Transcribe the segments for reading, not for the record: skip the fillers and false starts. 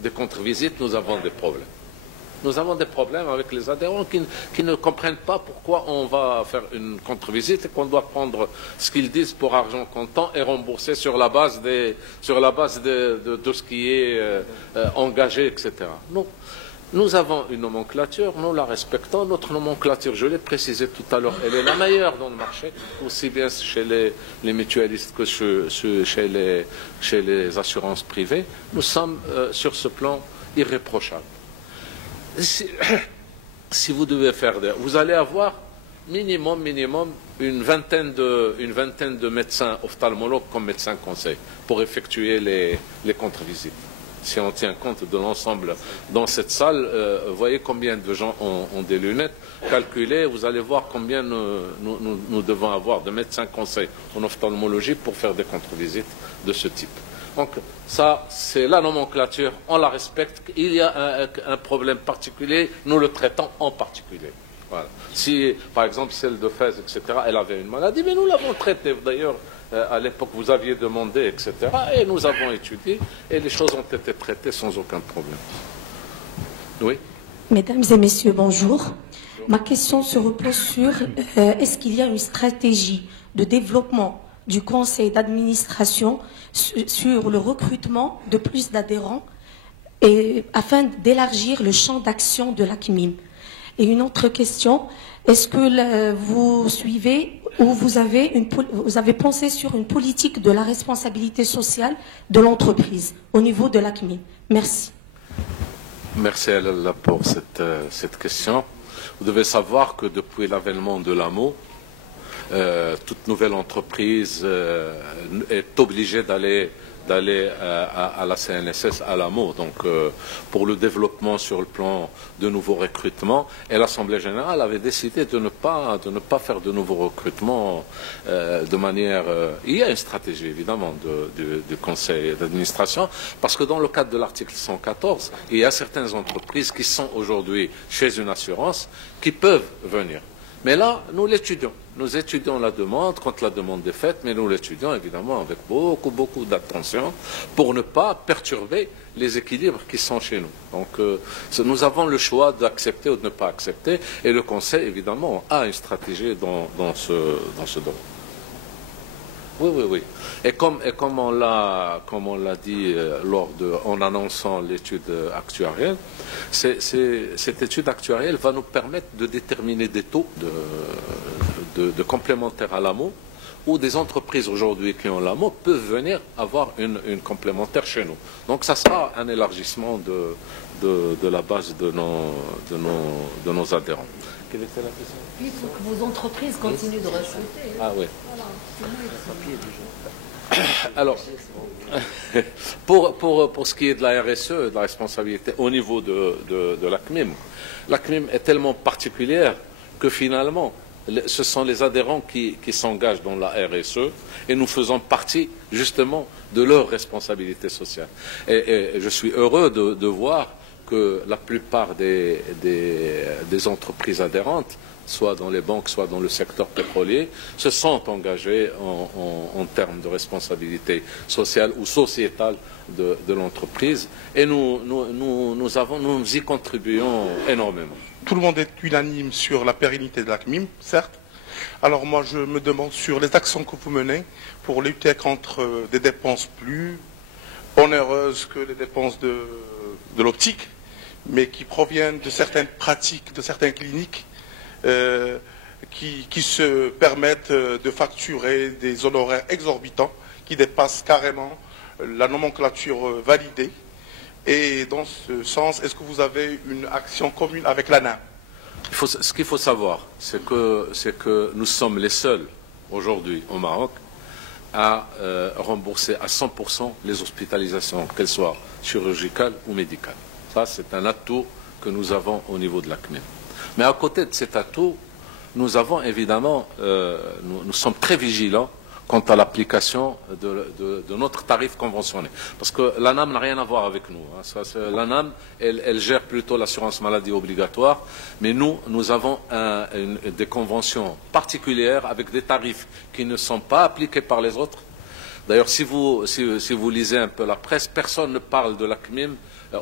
des contre-visites, nous avons des problèmes. Nous avons des problèmes avec les adhérents qui ne comprennent pas pourquoi on va faire une contre-visite et qu'on doit prendre ce qu'ils disent pour argent comptant et rembourser sur la base de ce qui est engagé, etc. Non. Nous avons une nomenclature, nous la respectons. Notre nomenclature, je l'ai précisé tout à l'heure, elle est la meilleure dans le marché, aussi bien chez les mutualistes que chez les assurances privées. Nous sommes sur ce plan irréprochables. Si vous devez faire vous allez avoir minimum une vingtaine de médecins ophtalmologues comme médecins conseils pour effectuer les contre-visites. Si on tient compte de l'ensemble dans cette salle, vous voyez combien de gens ont des lunettes. Calculez, vous allez voir combien nous devons avoir de médecins conseils en ophtalmologie pour faire des contre-visites de ce type. Donc ça, c'est la nomenclature, on la respecte. Il y a un problème particulier, nous le traitons en particulier. Voilà. Si, par exemple, celle de Fès, etc., elle avait une maladie, mais nous l'avons traitée. D'ailleurs, à l'époque, vous aviez demandé, etc., et nous avons étudié, et les choses ont été traitées sans aucun problème. Oui. Mesdames et messieurs, bonjour. Ma question se repose sur est-ce qu'il y a une stratégie de développement du conseil d'administration sur le recrutement de plus d'adhérents et afin d'élargir le champ d'action de l'ACMIM. Et une autre question, est-ce que vous suivez ou vous avez pensé sur une politique de la responsabilité sociale de l'entreprise au niveau de l'ACMIM? Merci. Merci à Allah pour cette question. Vous devez savoir que depuis l'avènement de l'AMO, toute nouvelle entreprise est obligée d'aller à la CNSS, à l'AMO, donc pour le développement sur le plan de nouveaux recrutements. Et l'Assemblée générale avait décidé de ne pas faire de nouveaux recrutements de manière... il y a une stratégie, évidemment, du conseil d'administration, parce que dans le cadre de l'article 114, il y a certaines entreprises qui sont aujourd'hui chez une assurance qui peuvent venir. Mais là, nous l'étudions. Nous étudions la demande, quand la demande est faite, mais nous l'étudions évidemment avec beaucoup d'attention pour ne pas perturber les équilibres qui sont chez nous. Donc, nous avons le choix d'accepter ou de ne pas accepter, et le Conseil, évidemment, a une stratégie dans ce domaine. Oui. Et comme on l'a dit en annonçant l'étude actuarielle, cette étude actuarielle va nous permettre de déterminer des taux de complémentaires à l'AMO, où des entreprises aujourd'hui qui ont l'AMO peuvent venir avoir une complémentaire chez nous. Donc ça sera un élargissement de la base de nos adhérents. Quelle était la question? Il faut que vos entreprises continuent de recruter. Ah oui. Voilà. Alors, pour ce qui est de la RSE, de la responsabilité au niveau de l'ACMIM, l'ACMIM est tellement particulière que finalement, ce sont les adhérents qui s'engagent dans la RSE et nous faisons partie justement de leur responsabilité sociale. Et je suis heureux de voir que la plupart des entreprises adhérentes, soit dans les banques, soit dans le secteur pétrolier, se sont engagées en termes de responsabilité sociale ou sociétale de l'entreprise. Et nous y contribuons énormément. Tout le monde est unanime sur la pérennité de l'ACMIM, certes. Alors moi, je me demande sur les actions que vous menez pour lutter contre des dépenses plus onéreuses que les dépenses de l'optique, mais qui proviennent de certaines pratiques, de certaines cliniques qui se permettent de facturer des honoraires exorbitants qui dépassent carrément la nomenclature validée. Et dans ce sens, est-ce que vous avez une action commune avec l'ANAM? Ce qu'il faut savoir, c'est que nous sommes les seuls aujourd'hui au Maroc à rembourser à 100% les hospitalisations, qu'elles soient chirurgicales ou médicales. Ça, c'est un atout que nous avons au niveau de l'ACMIM. Mais à côté de cet atout, nous avons évidemment, nous sommes très vigilants quant à l'application de notre tarif conventionné. Parce que l'ANAM n'a rien à voir avec nous. L'ANAM, elle gère plutôt l'assurance maladie obligatoire, mais nous avons des conventions particulières avec des tarifs qui ne sont pas appliqués par les autres. D'ailleurs, si vous lisez un peu la presse, personne ne parle de la CMIM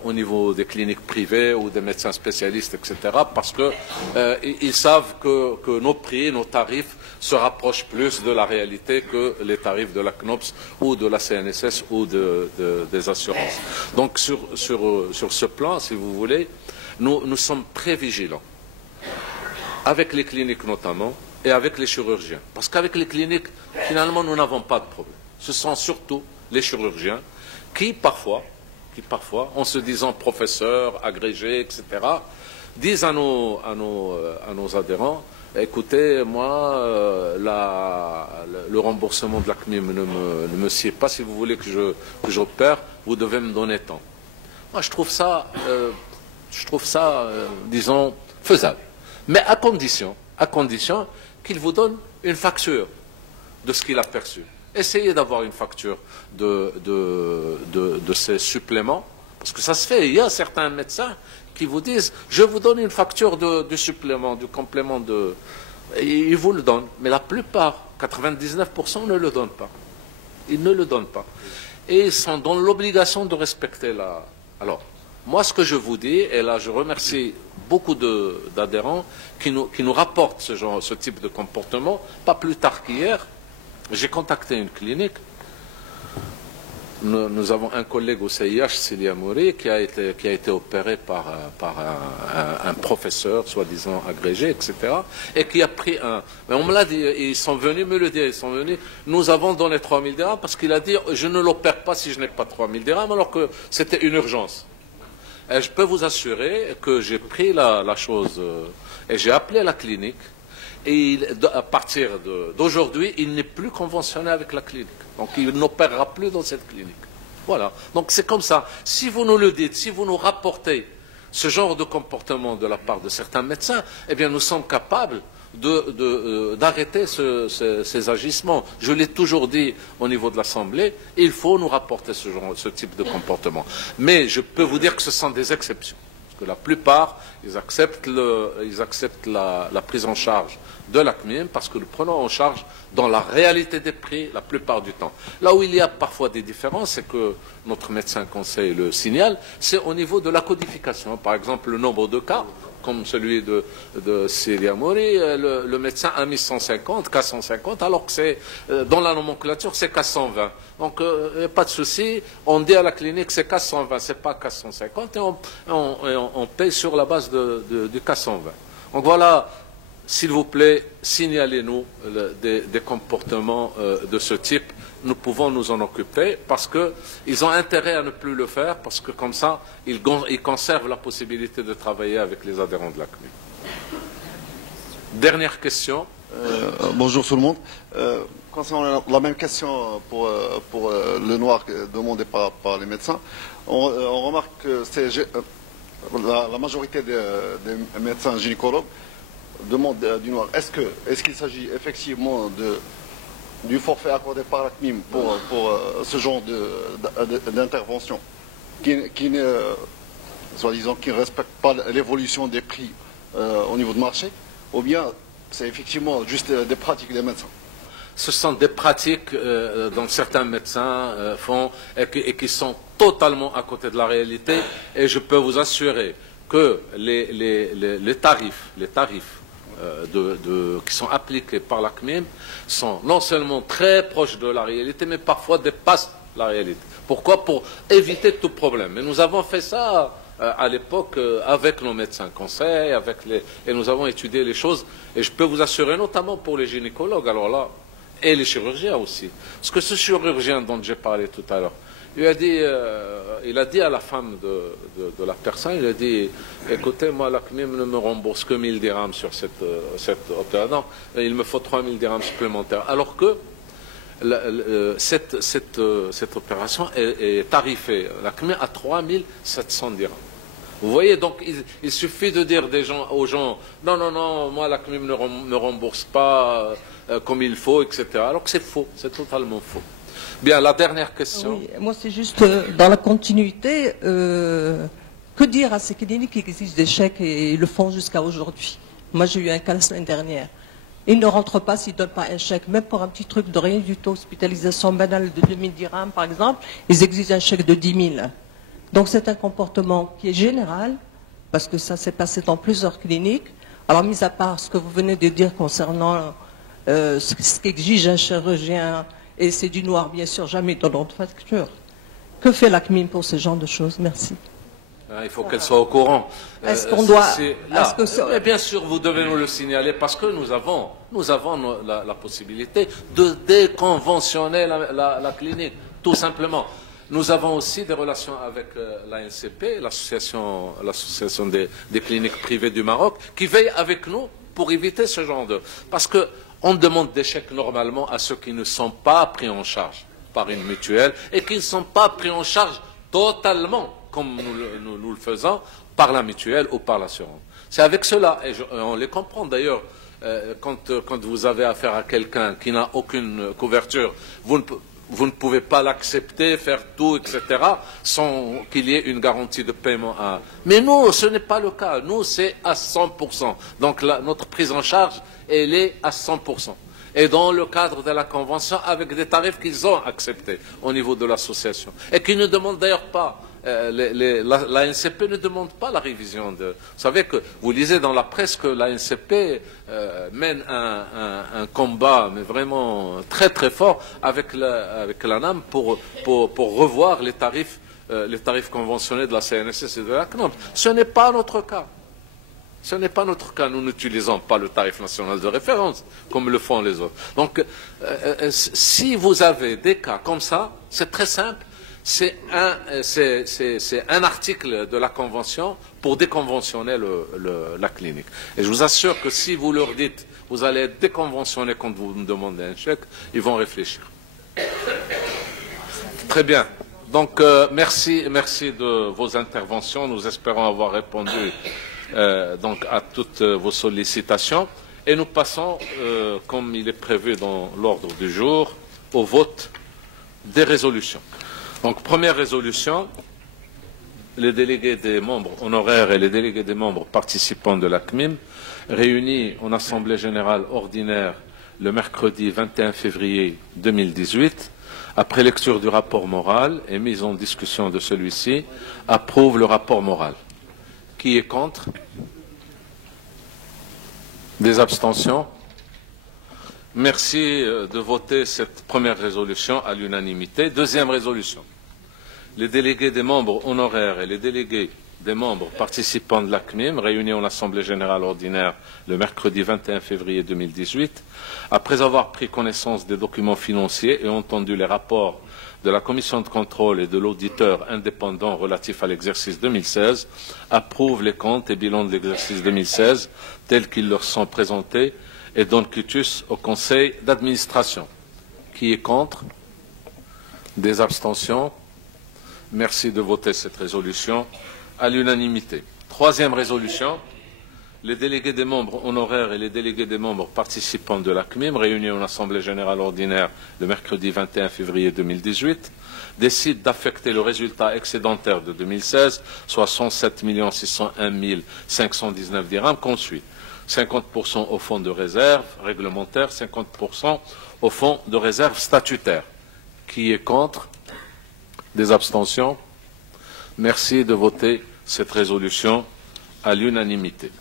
au niveau des cliniques privées ou des médecins spécialistes, etc., parce que ils savent que nos prix, nos tarifs se rapprochent plus de la réalité que les tarifs de la CNOPS ou de la CNSS ou des assurances. Donc, sur ce plan, si vous voulez, nous sommes très vigilants, avec les cliniques notamment, et avec les chirurgiens. Parce qu'avec les cliniques, finalement, nous n'avons pas de problème. Ce sont surtout les chirurgiens qui, parfois, en se disant professeurs, agrégés, etc., disent à nos adhérents, écoutez, moi, le remboursement de la CMIM ne me sied pas. Si vous voulez que j'opère, vous devez me donner tant. Moi, je trouve ça, disons, faisable. Mais à condition qu'il vous donne une facture de ce qu'il a perçu. Essayez d'avoir une facture de ces suppléments, parce que ça se fait. Il y a certains médecins qui vous disent, je vous donne une facture de supplément, du complément de... Et ils vous le donnent. Mais la plupart, 99%, ne le donnent pas. Ils ne le donnent pas. Et ils sont dans l'obligation de respecter la... Alors, moi, ce que je vous dis, et là, je remercie beaucoup d'adhérents qui nous rapportent ce type de comportement, pas plus tard qu'hier. J'ai contacté une clinique. Nous avons un collègue au CIH, Célia Mouri, qui a été opéré par un professeur, soi-disant agrégé, etc. Et qui a pris mais on me l'a dit, ils sont venus me le dire, nous avons donné 3 000 dirhams parce qu'il a dit, je ne l'opère pas si je n'ai pas 3 000 dirhams, alors que c'était une urgence. Et je peux vous assurer que j'ai pris la chose, et j'ai appelé la clinique. Et à partir d'aujourd'hui, il n'est plus conventionné avec la clinique. Donc il n'opérera plus dans cette clinique. Voilà. Donc c'est comme ça. Si vous nous le dites, si vous nous rapportez ce genre de comportement de la part de certains médecins, eh bien nous sommes capables d'arrêter ces agissements. Je l'ai toujours dit au niveau de l'Assemblée, il faut nous rapporter ce type de comportement. Mais je peux vous dire que ce sont des exceptions. Parce que la plupart, ils acceptent la prise en charge de la CMIM parce que nous prenons en charge dans la réalité des prix la plupart du temps. Là où il y a parfois des différences, c'est que notre médecin conseil le signale, c'est au niveau de la codification. Par exemple, le nombre de cas, comme celui de Célia Mouri, le médecin a mis 150, cas 150, alors que c'est dans la nomenclature, c'est cas 120. Donc, pas de souci, on dit à la clinique, c'est cas 120, c'est pas cas 150, et on paye sur la base du cas 120. Donc voilà, s'il vous plaît, signalez-nous des comportements de ce type. Nous pouvons nous en occuper parce qu'ils ont intérêt à ne plus le faire parce que comme ça, ils conservent la possibilité de travailler avec les adhérents de la CMIM. Dernière question. Bonjour tout le monde. Concernant la même question pour le noir demandé par les médecins, on remarque que la majorité des médecins gynécologues demandent du noir. Est-ce qu'il s'agit effectivement du forfait accordé par la CMIM pour ce genre d'intervention qui ne respecte pas l'évolution des prix au niveau de marché, ou bien c'est effectivement juste des pratiques des médecins? Ce sont des pratiques dont certains médecins font et qui sont totalement à côté de la réalité, et je peux vous assurer que les tarifs qui sont appliqués par la CMIM sont non seulement très proches de la réalité, mais parfois dépassent la réalité. Pourquoi? Pour éviter tout problème. Et nous avons fait ça à l'époque avec nos médecins conseils, et nous avons étudié les choses. Et je peux vous assurer, notamment pour les gynécologues, alors là, et les chirurgiens aussi. Parce que ce chirurgien dont j'ai parlé tout à l'heure, il a dit à la femme de la personne, il a dit, écoutez, moi, la CMIM ne me rembourse que 1000 dirhams sur cette opération, il me faut 3000 dirhams supplémentaires. Alors que cette opération est tarifée, la CMIM, à 3700 dirhams. Vous voyez, donc il suffit de dire aux gens, non, moi, la CMIM ne me rembourse pas comme il faut, etc. Alors que c'est faux, c'est totalement faux. Bien, la dernière question. Oui, moi, c'est juste dans la continuité. Que dire à ces cliniques qui exigent des chèques et le font jusqu'à aujourd'hui? Moi, j'ai eu un cas la semaine dernière. Ils ne rentrent pas s'ils ne donnent pas un chèque, même pour un petit truc de rien du tout, hospitalisation banale de 2000 dirhams par exemple, ils exigent un chèque de 10 000. Donc c'est un comportement qui est général, parce que ça s'est passé dans plusieurs cliniques. Alors mis à part ce que vous venez de dire concernant ce qu'exige un chirurgien, et c'est du noir bien sûr, jamais dans notre facture. Que fait la CMIM pour ce genre de choses? Merci. Il faut qu'elle soit au courant. Est-ce qu'on doit... Mais bien sûr, vous devez nous le signaler parce que nous avons la possibilité de déconventionner la clinique, tout simplement. Nous avons aussi des relations avec l'ANCP, l'association des cliniques privées du Maroc, qui veille avec nous pour éviter ce genre de... Parce qu'on demande des chèques normalement à ceux qui ne sont pas pris en charge par une mutuelle et qui ne sont pas pris en charge totalement, comme nous le faisons, par la mutuelle ou par l'assurance. C'est avec cela, et on les comprend d'ailleurs, quand vous avez affaire à quelqu'un qui n'a aucune couverture, vous ne pouvez pas l'accepter, faire tout, etc., sans qu'il y ait une garantie de paiement. Mais nous, ce n'est pas le cas. Nous, c'est à 100%. Donc notre prise en charge, elle est à 100%. Et dans le cadre de la convention, avec des tarifs qu'ils ont acceptés au niveau de l'association. Et qui ne demandent d'ailleurs pas, l'ANCP ne demande pas la révision de... Vous savez que vous lisez dans la presse que l'ANCP mène un combat, mais vraiment très très fort, avec l'ANAM pour revoir les tarifs conventionnés de la CNSS et de la CNOM. Ce n'est pas notre cas. Ce n'est pas notre cas. Nous n'utilisons pas le tarif national de référence, comme le font les autres. Donc, si vous avez des cas comme ça, c'est très simple. C'est un article de la Convention pour déconventionner la clinique. Et je vous assure que si vous leur dites, vous allez être déconventionné quand vous me demandez un chèque, ils vont réfléchir. Très bien. Donc, merci de vos interventions. Nous espérons avoir répondu donc à toutes vos sollicitations. Et nous passons, comme il est prévu dans l'ordre du jour, au vote des résolutions. Donc, première résolution, les délégués des membres honoraires et les délégués des membres participants de la CMIM, réunis en Assemblée générale ordinaire le mercredi 21 février 2018, après lecture du rapport moral et mise en discussion de celui-ci, approuvent le rapport moral. Qui est contre? Des abstentions? Merci de voter cette première résolution à l'unanimité. Deuxième résolution. Les délégués des membres honoraires et les délégués des membres participants de la CMIM, réunis en Assemblée générale ordinaire le mercredi 21 février 2018, après avoir pris connaissance des documents financiers et entendu les rapports de la Commission de contrôle et de l'auditeur indépendant relatif à l'exercice 2016, approuvent les comptes et bilans de l'exercice 2016 tels qu'ils leur sont présentés et donnent quitus au Conseil d'administration. Qui est contre? Des abstentions? Merci de voter cette résolution à l'unanimité. Troisième résolution. Les délégués des membres honoraires et les délégués des membres participants de la CMIM, réunis en Assemblée générale ordinaire le mercredi 21 février 2018, décident d'affecter le résultat excédentaire de 2016, soit 107 601 519 dirhams, comme suit. 50% au fonds de réserve réglementaire, 50% au fonds de réserve statutaire. Qui est contre? Des abstentions? Merci de voter cette résolution à l'unanimité.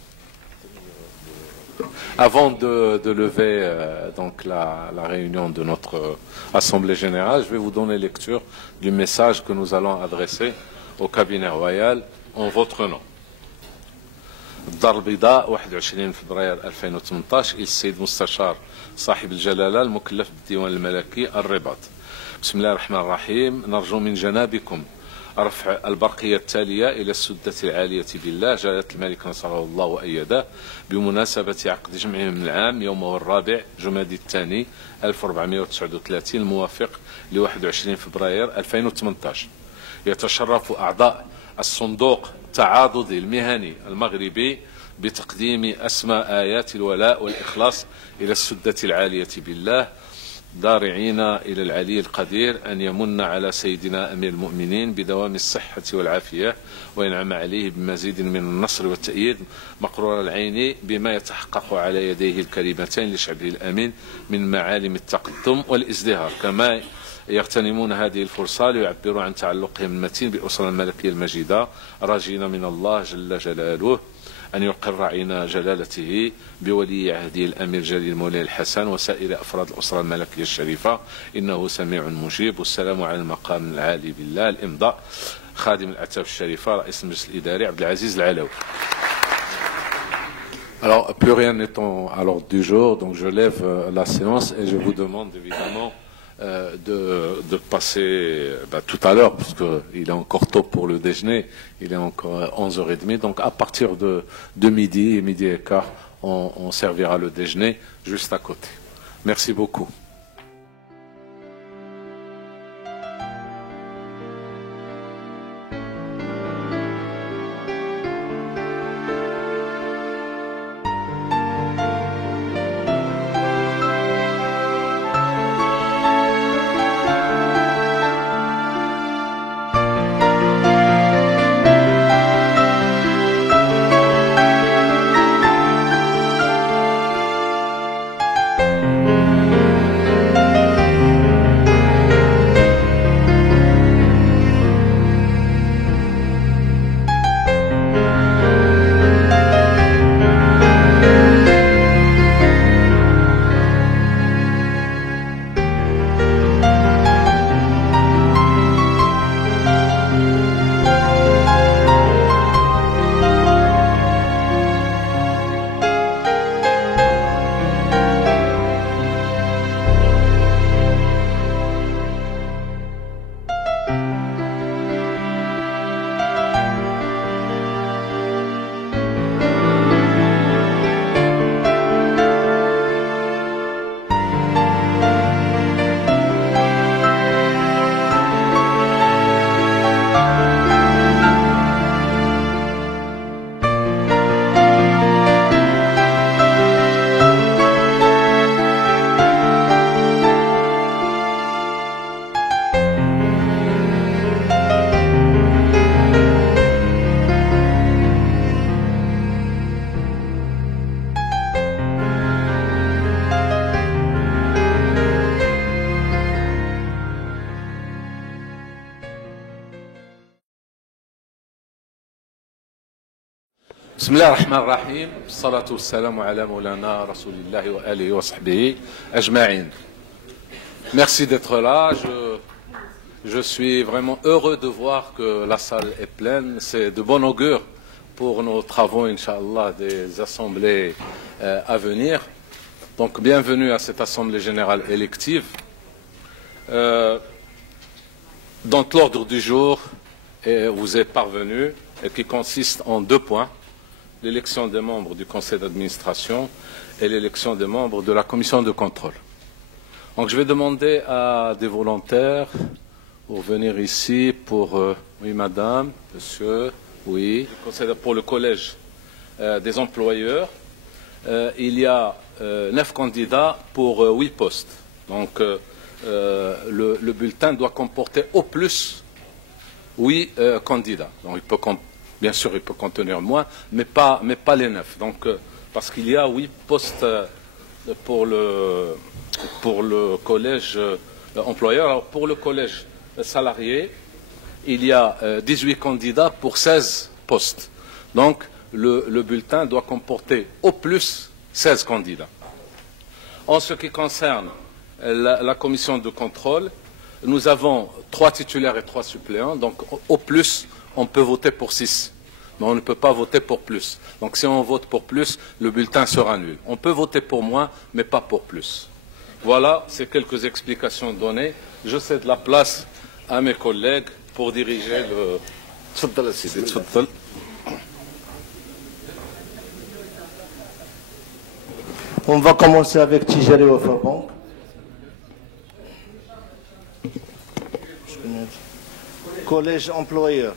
Avant de lever donc la réunion de notre Assemblée générale, je vais vous donner lecture du message que nous allons adresser au cabinet royal en votre nom. الدار البيضاء 21 فبراير 2018 إلى السيد مستشار صاحب الجلالة المكلف بالديوان الملكي الرباط. بسم الله الرحمن الرحيم. نرجو من جنابكم رفع البرقية التالية إلى السدة العالية بالله جلالة الملك نصره الله وأيده بمناسبة عقد جمعهم العام يومه الرابع جمادي الثاني 1439 الموافق ل 21 فبراير 2018. يتشرف أعضاء الصندوق التعاضدي المهني المغربي بتقديم أسمى آيات الولاء والإخلاص إلى السدة العالية بالله دارعين إلى العلي القدير أن يمن على سيدنا أمير المؤمنين بدوام الصحة والعافية وينعم عليه بمزيد من النصر والتأييد مقرور العين بما يتحقق على يديه الكريمتين لشعبه الأمين من معالم التقدم والازدهار، كما يغتنمون هذه الفرصة ليعبروا عن تعلقهم المتين بالأسرة الملكية المجيدة، راجين من الله جل جلاله أن يقر عين جلالته بولي عهده الأمير جليل مولاي الحسن وسائر أفراد الأسرة الملكية الشريفة، إنه سميع مجيب. والسلام على المقام العالي بالله. الإمضاء خادم الأعتاف الشريفة رئيس المجلس الإداري عبد العزيز العلوي. Alors, plus rien n'étant à l'ordre du jour, donc je lève la séance et je vous demande évidemment de passer tout à l'heure, parce qu'il est encore tôt pour le déjeuner, il est encore 11h30, donc à partir de midi et quart, on servira le déjeuner juste à côté. Merci beaucoup. بسم الله الرحمن الرحيم. الصلاة والسلام على مولانا رسول الله وآله وصحبه أجمعين. Merci d'être là. Je suis vraiment heureux de voir que la salle est pleine. C'est de bon augure pour nos travaux, Inch'Allah, des assemblées à venir. Donc, bienvenue à cette assemblée générale élective. Donc, l'ordre du jour vous est parvenu et qui consiste en 2 points. L'élection des membres du conseil d'administration et l'élection des membres de la commission de contrôle. Donc je vais demander à des volontaires pour venir ici pour... oui madame, monsieur, oui. Pour le collège des employeurs, il y a 9 candidats pour 8 postes. Donc le bulletin doit comporter au plus 8 candidats. Donc il peut bien sûr, il peut contenir moins, mais pas les 9. Donc, parce qu'il y a 8 postes pour le collège employeur. Alors, pour le collège salarié, il y a 18 candidats pour 16 postes. Donc, le bulletin doit comporter au plus 16 candidats. En ce qui concerne la commission de contrôle, nous avons 3 titulaires et 3 suppléants. Donc, au plus, on peut voter pour 6, mais on ne peut pas voter pour plus. Donc si on vote pour plus, le bulletin sera nul. On peut voter pour moins, mais pas pour plus. Voilà, c'est quelques explications données. Je cède la place à mes collègues pour diriger le... On va commencer avec Tijari Wafa Bank. Collège employeur.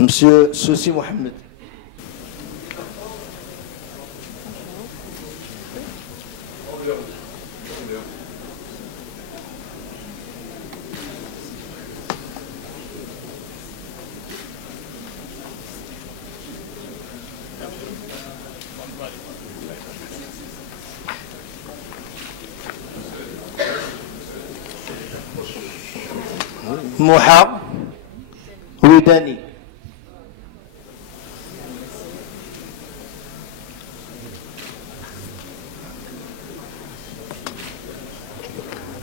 Monsieur Soussi Mohamed. محا وداني.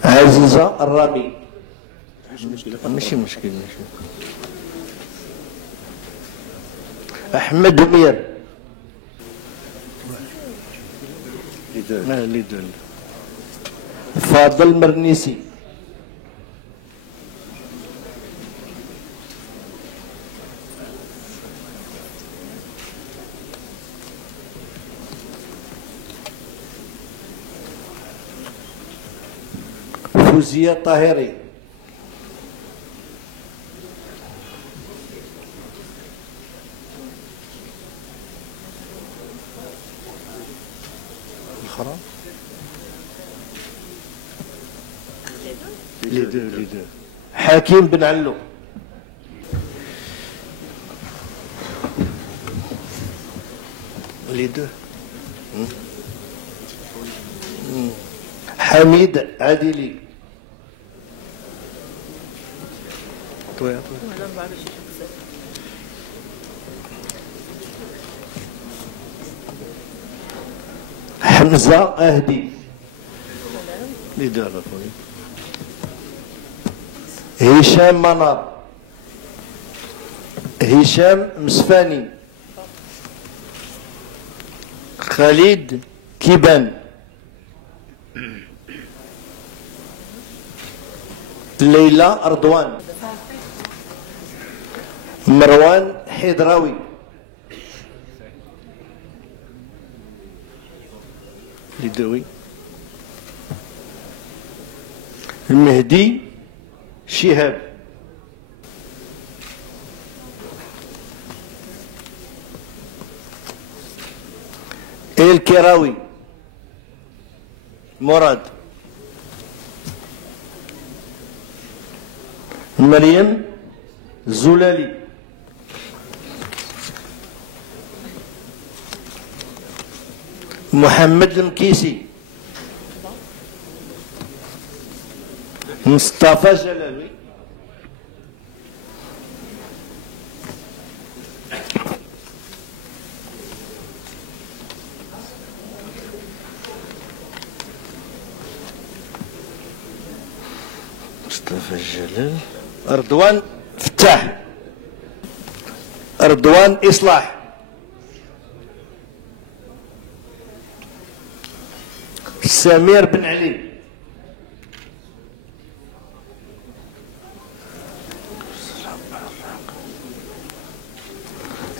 عزيزة الرامي. ماشي مشكل. أحمد مير. فاضل مرنيسي. فوزية طاهري. الخرا لي حكيم بن علو. لي دو. حميد عادلي. حمزة أهدي. هشام منار. هشام مسفاني. خالد كيبان. ليلى أردوان. مروان حيدراوي. لدوي. المهدي شهاب. الكراوي مراد. مريم زلالي. محمد المكيسي. مصطفى جلالي. مصطفى جلال. رضوان فتاح. رضوان إصلاح. سمير بن علي.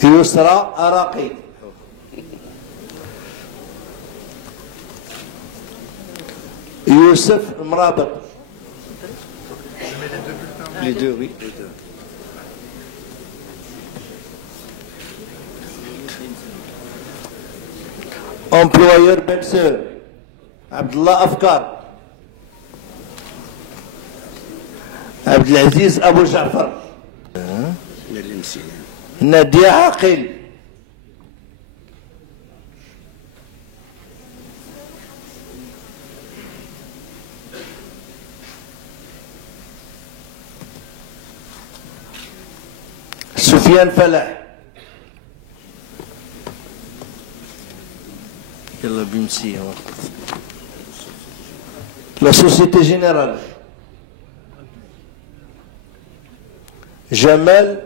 يسرى أراقي. يوسف المرابط. Les deux, oui. Les deux. Employeur Bemseur. Abdullah Afkar. Abdelaziz Abou Jafar. Nadia Aqil. سفيان فلاح. يلا بيمسي. لا سوسيتي جينيرال. جمال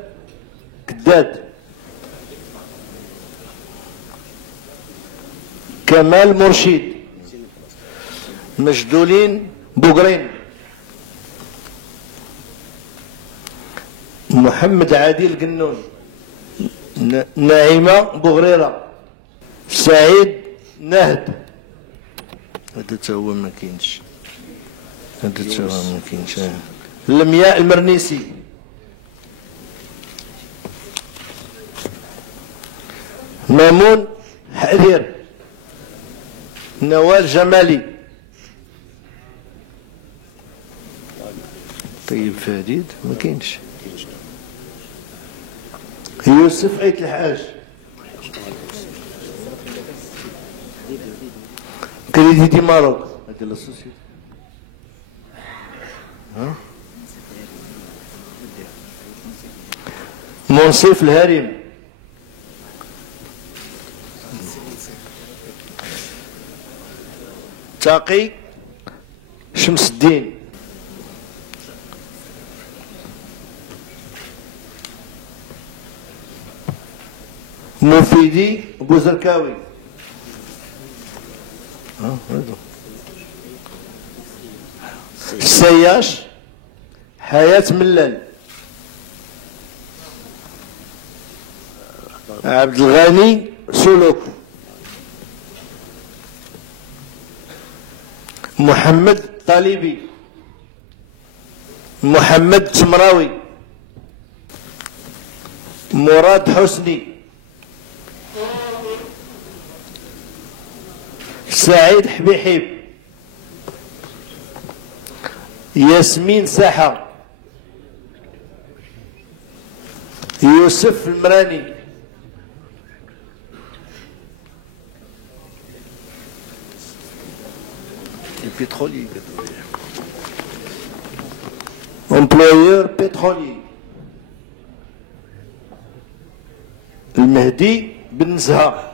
كداد. كمال مرشد. مجدولين بوغرين. محمد عادل قنون. نعيمة بوغريرة. سعيد نهد. هذا تا هو ما كاينش. هذا تا هو ما كاينش. لمياء المرنيسي. مامون حرير. نوال جمالي. طيب فريد ما كاينش. يوسف عيد الحاج. كريدي دي ماروك. هذه لا سوسيتي. ها منصف الهرم. تقي شمس الدين. مفيدي بوزركاوي. سياش حياة ملال. عبد الغني سلوك. محمد طالبي. محمد تمراوي. مراد حسني. سعيد حبيحيب. ياسمين ساحة. يوسف المراني. pétrolier. Employeur pétrolier. المهدي بن زهر.